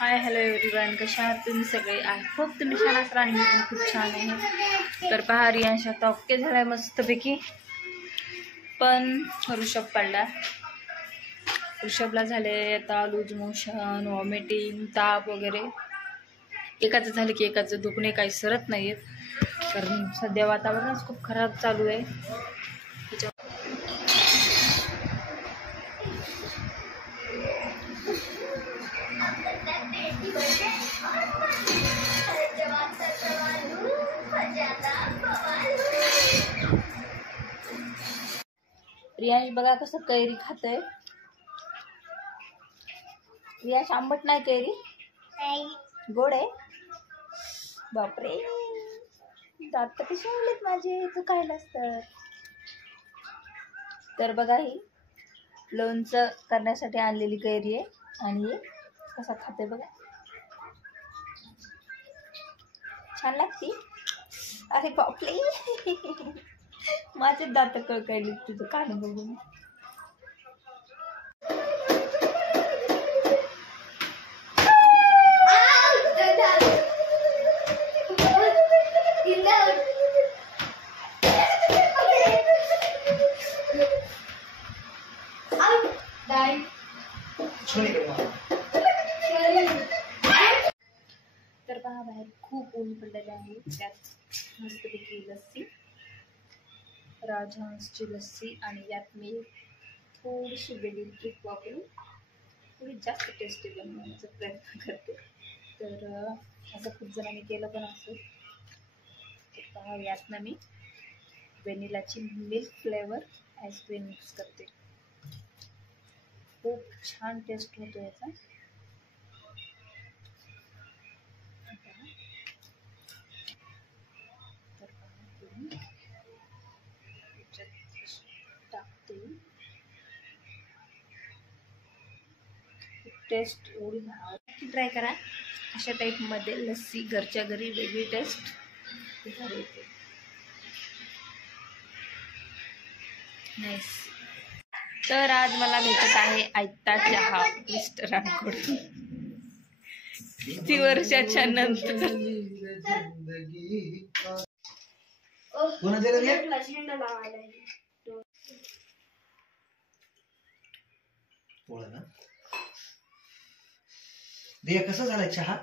Hi hello everyone, कशा आहात तुम्ही सगळे? आय होप तुम्ही छान असाल आणि मी पण खूप छान आहे. तर पहा रियांशा आता ओके झालाय मस्तपैकी, पण ऋषभ पडला. ऋषभला झाले आता लूज मोशन, वॉमिटिंग, ताप वगैरे. एकाचं झालं की एकाचं दुखणे काही सरत नाहीत, कारण सध्या वातावरणच खूप खराब चालू आहे. रियांश बघा कसं कैरी खातय. रियांश आंबट नाही कैरी, गोड आहे. बापरे, दात कसे आणलेत माझे चुकायला असतात. तर बघा ही लोणचं करण्यासाठी आणलेली कैरी आहे आणि हे कसा खाते बघा, छान लागती. अरे बापरे माझे दात कळकळली तुझं कान बघून. तर पहा बाहेर खूप ऊन पडलेले आहे. त्यात मस्तपैकी लस्सी, राजहंसची लस्सी, आणि यात मी थोडीशी वेगळी ट्रिक वापरून थोडी जास्त टेस्टी बनवण्याचा प्रयत्न करते. तर असं खूप जणांनी केलं पण असेल. तर पहा यात ना मी व्हॅनिलाची मिल्क फ्लेवर आईस्क्रीम मिक्स करते. खूप छान टेस्ट होतो याचा. टेस्ट एवढी भारी, ट्राय करा. अशा टाईपमध्ये लस्सी घरच्या घरी वेगळी टेस्ट येते. नाईस. तर आज मला भेटत आहे आयता चहा मिस्टरांकडून. किती वर्षाच्या नंतर. दिया कसा झाला चहा?